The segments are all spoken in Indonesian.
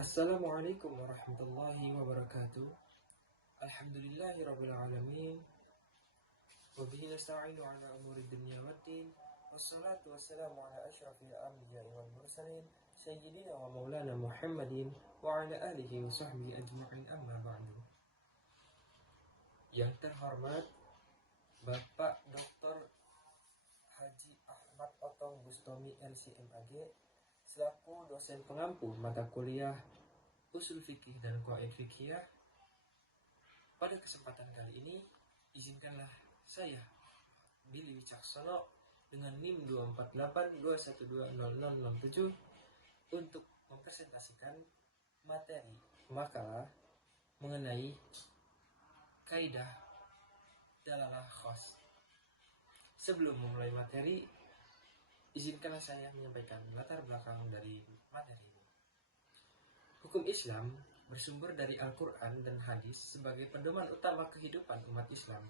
Assalamualaikum warahmatullahi wabarakatuh. Alhamdulillahirabbil alamin. Wa bihi nasta'inu ala umuri dunya waddin. Wassalatu wassalamu ala asyrafil anbiya'i wal mursalin sayyidina wa maulana Muhammadin wa ala alihi wa sahbihi ajma'in, amma ba'du. Yang terhormat Bapak Dr. Haji Ahmad Otong Bustomi LCMAG selaku dosen pengampu mata kuliah Usul Fikih dan Qawaid Fiqhiyah. Pada kesempatan kali ini, izinkanlah saya, Billy Wicaksono, dengan NIM 24821200067 untuk mempresentasikan materi makalah mengenai kaidah dalalah khos. Sebelum memulai materi, izinkanlah saya menyampaikan latar belakang dari materi ini. Hukum Islam bersumber dari Al-Quran dan hadis sebagai pedoman utama kehidupan umat Islam.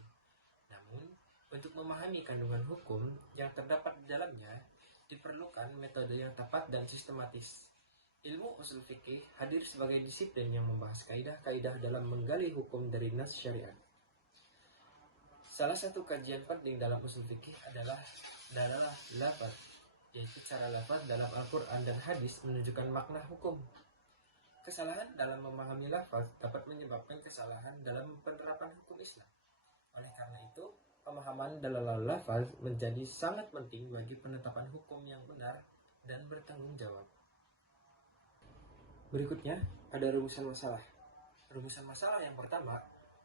Namun, untuk memahami kandungan hukum yang terdapat di dalamnya, diperlukan metode yang tepat dan sistematis. Ilmu usul fikih hadir sebagai disiplin yang membahas kaidah-kaidah dalam menggali hukum dari nas syariat. Salah satu kajian penting dalam usul fikih adalah lafaz, yaitu cara lafaz dalam Al-Quran dan hadis menunjukkan makna hukum. Kesalahan dalam memahami lafaz dapat menyebabkan kesalahan dalam penerapan hukum Islam. Oleh karena itu, pemahaman dalam lafaz menjadi sangat penting bagi penetapan hukum yang benar dan bertanggung jawab. Berikutnya, ada rumusan masalah. Rumusan masalah yang pertama,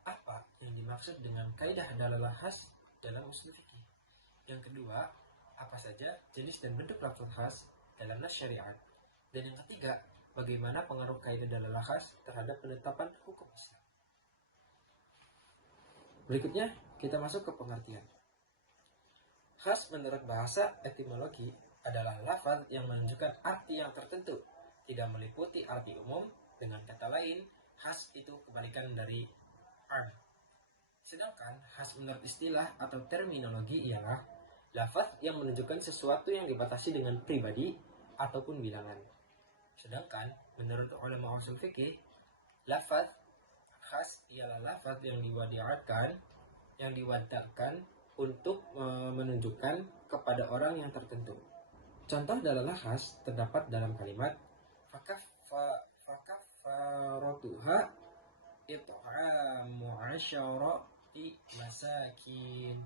apa yang dimaksud dengan kaidah dalalah khas dalam usul fikih? Yang kedua, apa saja jenis dan bentuk lafaz khas dalam nas syariat? Dan yang ketiga, bagaimana pengaruh kaidah dalalah khas terhadap penetapan hukum Islam? Berikutnya, kita masuk ke pengertian. Khas menurut bahasa etimologi adalah lafaz yang menunjukkan arti yang tertentu, tidak meliputi arti umum. Dengan kata lain, khas itu kebalikan dari am. Sedangkan khas menurut istilah atau terminologi ialah lafaz yang menunjukkan sesuatu yang dibatasi dengan pribadi ataupun bilangan. Sedangkan menurut ulama usul fikih, lafaz khas ialah lafaz yang diwadakan untuk menunjukkan kepada orang yang tertentu. Contoh dalalah khas terdapat dalam kalimat fakafaratuha it'amu 'asharati masakin.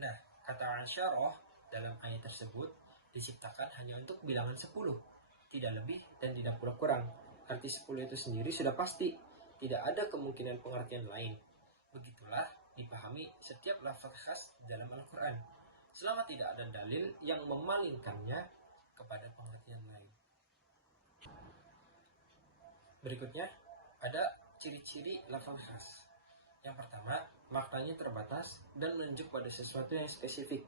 Nah, kata asyarah dalam ayat tersebut diciptakan hanya untuk bilangan 10, tidak lebih dan tidak pula kurang. Arti 10 itu sendiri sudah pasti, tidak ada kemungkinan pengertian lain. Begitulah dipahami setiap lafaz khas dalam Al-Quran, selama tidak ada dalil yang memalingkannya kepada pengertian lain. Berikutnya, ada ciri-ciri lafaz khas. Yang pertama, maknanya terbatas dan menunjuk pada sesuatu yang spesifik.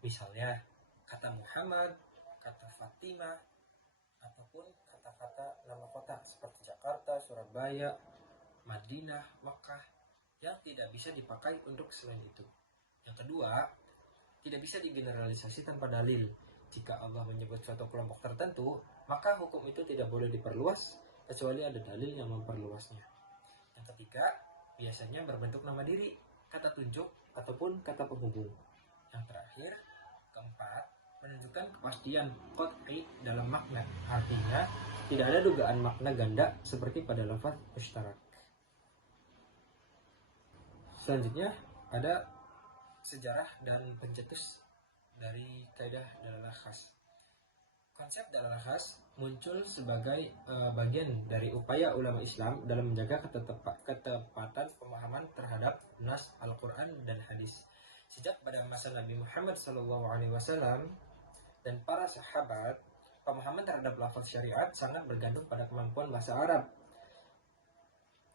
Misalnya, kata Muhammad, kata Fatimah, ataupun kata-kata nama kota seperti Jakarta, Surabaya, Madinah, Makkah, yang tidak bisa dipakai untuk selain itu. Yang kedua, tidak bisa digeneralisasi tanpa dalil. Jika Allah menyebut suatu kelompok tertentu, maka hukum itu tidak boleh diperluas kecuali ada dalil yang memperluasnya. Yang ketiga, biasanya berbentuk nama diri, kata tunjuk, ataupun kata penghubung. Yang terakhir, keempat, menunjukkan kepastian qat'i dalam makna. Artinya, tidak ada dugaan makna ganda seperti pada lafaz mustarak. Selanjutnya, ada sejarah dan pencetus dari kaidah dalalah khas. Konsep dalalah khas muncul sebagai bagian dari upaya ulama Islam dalam menjaga ketepatan pemahaman terhadap nas Al-Quran dan hadis. Sejak pada masa Nabi Muhammad SAW dan para sahabat, pemahaman terhadap lafaz syariat sangat bergantung pada kemampuan bahasa Arab,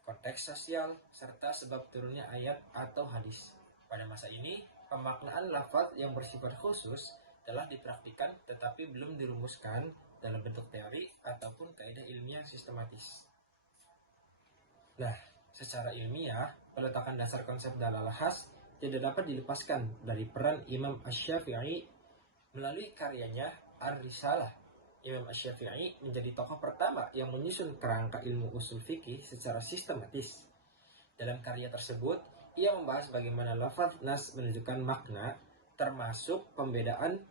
konteks sosial, serta sebab turunnya ayat atau hadis. Pada masa ini, pemaknaan lafaz yang bersifat khusus telah dipraktikkan tetapi belum dirumuskan dalam bentuk teori ataupun kaidah ilmiah sistematis. Nah, secara ilmiah, peletakan dasar konsep dalalah khas tidak dapat dilepaskan dari peran Imam Asy-Syafi'i melalui karyanya Ar-Risalah Imam Asy-Syafi'i menjadi tokoh pertama yang menyusun kerangka ilmu usul fikih secara sistematis. Dalam karya tersebut, ia membahas bagaimana lafaz nas menunjukkan makna, termasuk pembedaan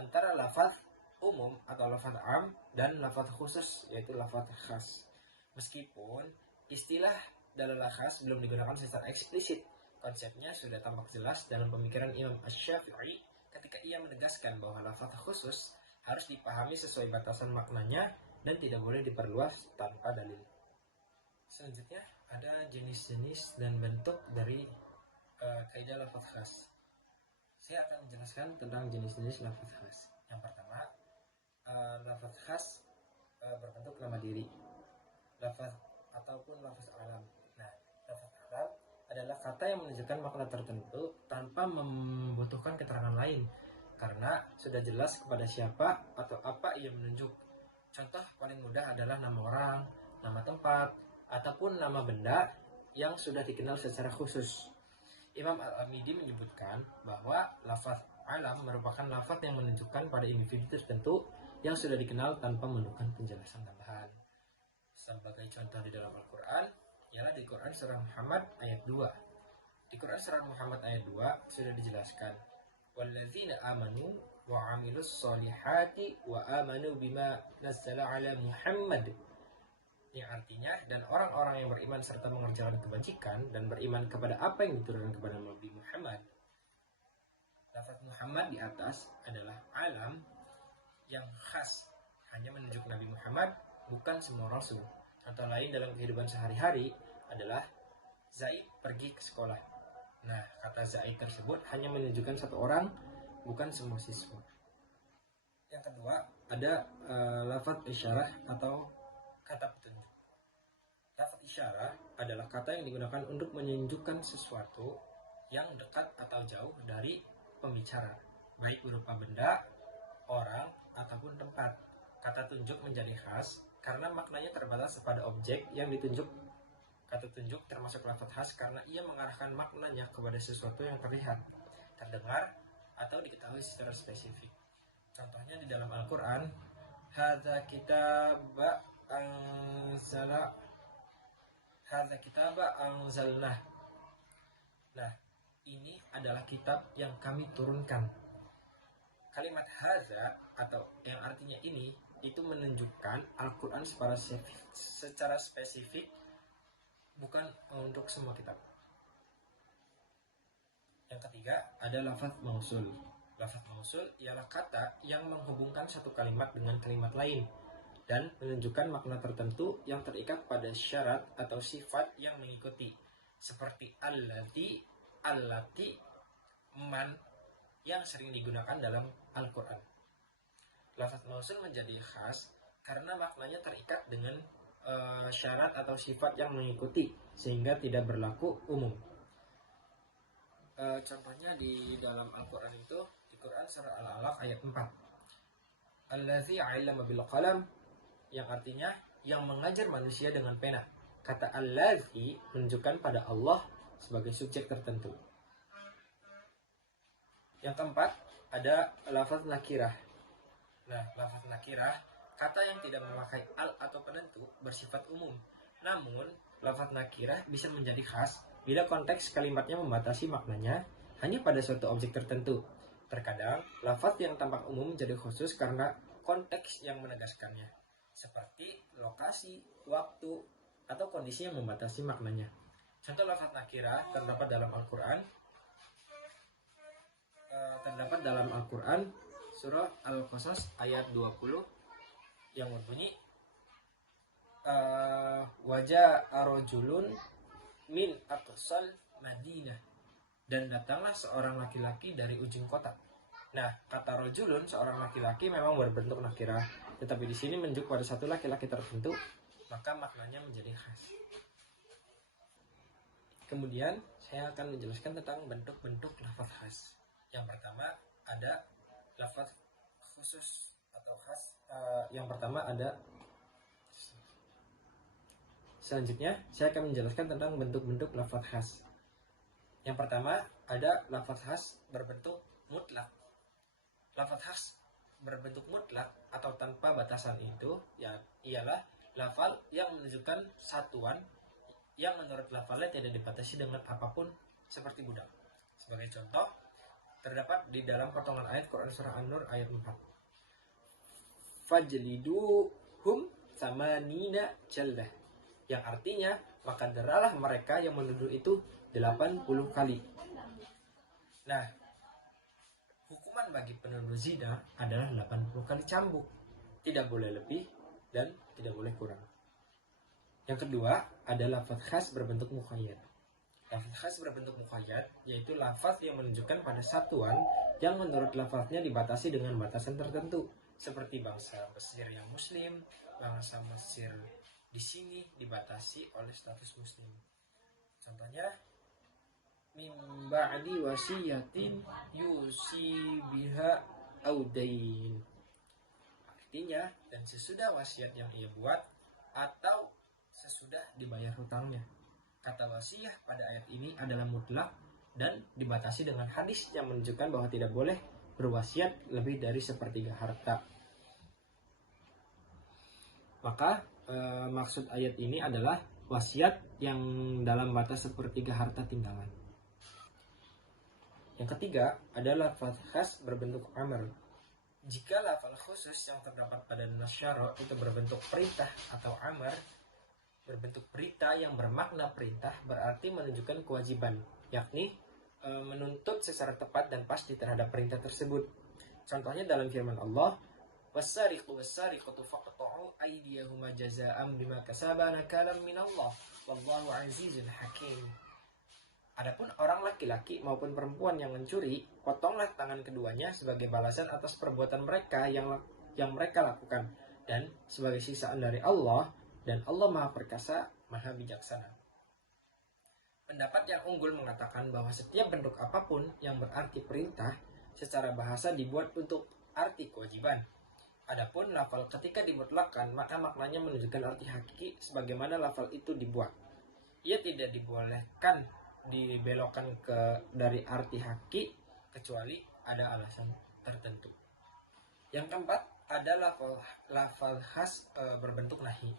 antara lafaz umum atau lafaz am dan lafaz khusus, yaitu lafaz khas. Meskipun istilah dalalah khas belum digunakan secara eksplisit, konsepnya sudah tampak jelas dalam pemikiran Imam Asy-Syafi'i ketika ia menegaskan bahwa lafaz khusus harus dipahami sesuai batasan maknanya dan tidak boleh diperluas tanpa dalil. Selanjutnya ada jenis-jenis dan bentuk dari kaidah lafaz khas. Saya akan menjelaskan tentang jenis-jenis lafaz khas. Yang pertama, lafaz khas berbentuk nama diri, lafaz ataupun lafaz alam. Nah, lafaz alam adalah kata yang menunjukkan makna tertentu tanpa membutuhkan keterangan lain, karena sudah jelas kepada siapa atau apa ia menunjuk. Contoh paling mudah adalah nama orang, nama tempat, ataupun nama benda yang sudah dikenal secara khusus. Imam Al-Amidi menyebutkan bahwa lafaz alam merupakan lafaz yang menunjukkan pada individu tertentu yang sudah dikenal tanpa memerlukan penjelasan tambahan. Sebagai contoh di dalam Al-Quran, ialah di Quran surah Muhammad ayat 2. Di Quran surah Muhammad ayat 2 sudah dijelaskan, walladzina amanu wa amilus solihati wa amanu bima nazzala ala Muhammad, yang artinya dan orang-orang yang beriman serta mengerjakan kebajikan dan beriman kepada apa yang diturunkan kepada Nabi Muhammad. Lafaz Muhammad di atas adalah alam yang khas, hanya menunjuk Nabi Muhammad, bukan semua rasul. Contoh lain dalam kehidupan sehari-hari adalah Zaid pergi ke sekolah. Nah, kata Zaid tersebut hanya menunjukkan satu orang, bukan semua siswa. Yang kedua, ada lafaz isyarah atau kata petunjuk. Lafaz isyarah adalah kata yang digunakan untuk menunjukkan sesuatu yang dekat atau jauh dari pembicara, baik berupa benda, orang, ataupun tempat. Kata tunjuk menjadi khas karena maknanya terbatas pada objek yang ditunjuk. Kata tunjuk termasuk lafaz khas karena ia mengarahkan maknanya kepada sesuatu yang terlihat, terdengar, atau diketahui secara spesifik. Contohnya di dalam Al-Quran, hadza kitaba anzalnah. Nah, ini adalah kitab yang kami turunkan. Kalimat hadza atau yang artinya ini itu menunjukkan Al-Quran secara spesifik, bukan untuk semua kitab. Yang ketiga ada lafaz mausul. Lafaz mausul ialah kata yang menghubungkan satu kalimat dengan kalimat lain dan menunjukkan makna tertentu yang terikat pada syarat atau sifat yang mengikuti, seperti allati, man, yang sering digunakan dalam Al-Quran. Lafaz mausul menjadi khas karena maknanya terikat dengan syarat atau sifat yang mengikuti, sehingga tidak berlaku umum. Contohnya di dalam Al-Quran itu, di Quran surah Al-Alaq ayat 4. Allazi 'allama bil qalam, yang artinya yang mengajar manusia dengan pena. Kata allazi menunjukkan pada Allah sebagai subjek tertentu. Yang keempat ada lafaz nakirah. Nah, lafaz nakirah kata yang tidak memakai al atau penentu, bersifat umum. Namun, lafaz nakirah bisa menjadi khas bila konteks kalimatnya membatasi maknanya hanya pada suatu objek tertentu. Terkadang, lafaz yang tampak umum menjadi khusus karena konteks yang menegaskannya, seperti lokasi, waktu, atau kondisi yang membatasi maknanya. Contoh lafaz nakirah terdapat dalam Al-Quran, surah Al-Qasas ayat 20 yang berbunyi wajah arojulun min aqsal Madinah, dan datanglah seorang laki-laki dari ujung kota. Nah, kata rojulun seorang laki-laki memang berbentuk nakirah, tetapi di sini menunjuk pada satu laki-laki tertentu, maka maknanya menjadi khas. Kemudian saya akan menjelaskan tentang bentuk-bentuk lafaz khas. Yang pertama ada lafaz khusus atau khas. Selanjutnya saya akan menjelaskan tentang bentuk-bentuk lafaz khas. Yang pertama ada lafaz khas berbentuk mutlak. Lafaz khas berbentuk mutlak atau tanpa batasan itu ya ialah lafal yang menunjukkan satuan yang menurut lafalnya tidak dibatasi dengan apapun seperti budak. Sebagai contoh, terdapat di dalam potongan ayat Quran Surah An-Nur ayat 4. Fajliduhum samanina jaldah. Yang artinya, maka deralah mereka yang menuduh itu 80 kali. Nah, hukuman bagi penuduh zina adalah 80 kali cambuk. Tidak boleh lebih dan tidak boleh kurang. Yang kedua adalah lafaz khas berbentuk muqayyad. Lafaz khas berbentuk muqayyad yaitu lafaz yang menunjukkan pada satuan yang menurut lafaznya dibatasi dengan batasan tertentu, seperti bangsa Mesir yang muslim. Bangsa Mesir di sini dibatasi oleh status muslim. Contohnya, min ba'di wasiyatin yusi biha audain. Artinya, dan sesudah wasiat yang ia buat atau sesudah dibayar hutangnya. Kata wasiyah pada ayat ini adalah mutlak dan dibatasi dengan hadis yang menunjukkan bahwa tidak boleh berwasiat lebih dari sepertiga harta. Maka maksud ayat ini adalah wasiat yang dalam batas sepertiga harta tinggalan. Yang ketiga adalah lafaz khas berbentuk amr. Jika lafal khusus yang terdapat pada nasyara itu berbentuk perintah atau amr, berbentuk perintah yang bermakna perintah, berarti menunjukkan kewajiban, yakni menuntut secara tepat dan pasti terhadap perintah tersebut. Contohnya dalam firman Allah, "Was-sariqu was-sariqatu faqta'u aydiyahuma jazaa'an bima kasaba nakalan minallah, wallahu 'azizun hakim." Adapun orang laki-laki maupun perempuan yang mencuri, potonglah tangan keduanya sebagai balasan atas perbuatan mereka yang mereka lakukan, dan sebagai siksaan dari Allah, dan Allah Maha Perkasa, Maha Bijaksana. Pendapat yang unggul mengatakan bahwa setiap bentuk apapun yang berarti perintah secara bahasa dibuat untuk arti kewajiban. Adapun lafal ketika dimutlakkan, maka maknanya menunjukkan arti hakiki sebagaimana lafal itu dibuat. Ia tidak dibolehkan dibelokkan dari arti hakiki kecuali ada alasan tertentu. Yang keempat ada lafal khas berbentuk nahi.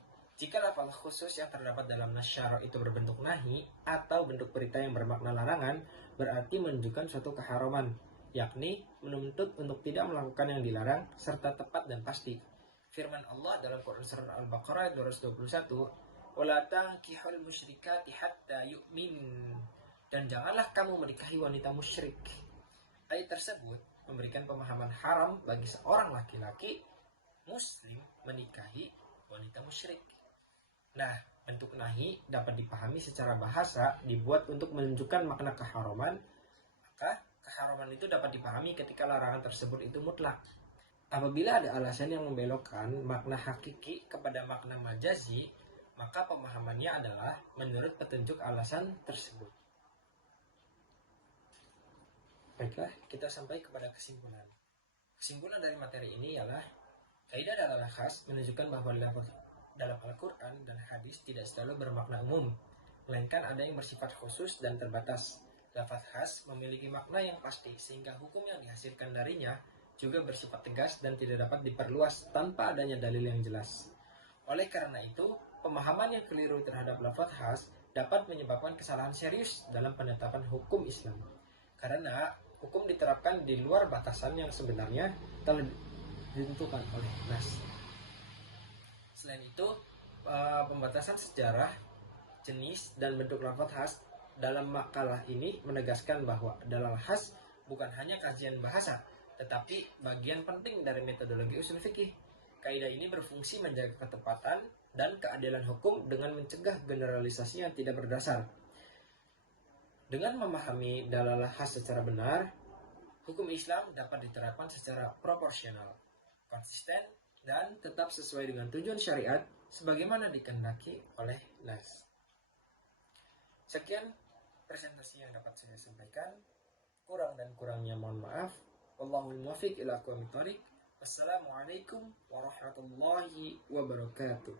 Jika lafal khusus yang terdapat dalam nasyara itu berbentuk nahi atau bentuk perintah yang bermakna larangan, berarti menunjukkan suatu keharaman, yakni menuntut untuk tidak melakukan yang dilarang serta tepat dan pasti. Firman Allah dalam Quran Surah Al-Baqarah ayat 221, "Wala tankihul musyrikati hatta yu'min." Dan janganlah kamu menikahi wanita musyrik. Ayat tersebut memberikan pemahaman haram bagi seorang laki-laki muslim menikahi wanita musyrik. Nah, bentuk nahi dapat dipahami secara bahasa dibuat untuk menunjukkan makna keharaman. Maka keharaman itu dapat dipahami ketika larangan tersebut itu mutlak. Apabila ada alasan yang membelokkan makna hakiki kepada makna majazi, maka pemahamannya adalah menurut petunjuk alasan tersebut. Baiklah, kita sampai kepada kesimpulan. Kesimpulan dari materi ini ialah kaidah dalalah khas menunjukkan bahwa dalam Al-Quran dan hadis tidak selalu bermakna umum, melainkan ada yang bersifat khusus dan terbatas. Lafaz khas memiliki makna yang pasti, sehingga hukum yang dihasilkan darinya juga bersifat tegas dan tidak dapat diperluas tanpa adanya dalil yang jelas. Oleh karena itu, pemahaman yang keliru terhadap lafaz khas dapat menyebabkan kesalahan serius dalam penetapan hukum Islam. Karena hukum diterapkan di luar batasan yang sebenarnya telah ditentukan oleh nas. Selain itu, pembatasan sejarah, jenis, dan bentuk lafaz khas dalam makalah ini menegaskan bahwa dalal khas bukan hanya kajian bahasa, tetapi bagian penting dari metodologi usul fikih. Kaidah ini berfungsi menjaga ketepatan dan keadilan hukum dengan mencegah generalisasi yang tidak berdasar. Dengan memahami dalalah khas secara benar, hukum Islam dapat diterapkan secara proporsional, konsisten, dan tetap sesuai dengan tujuan syariat sebagaimana dikehendaki oleh nas. Sekian presentasi yang dapat saya sampaikan. Kurang dan kurangnya mohon maaf. Wallahul muwaffiq ila aqwamit thoriq. Wassalamualaikum warahmatullahi wabarakatuh.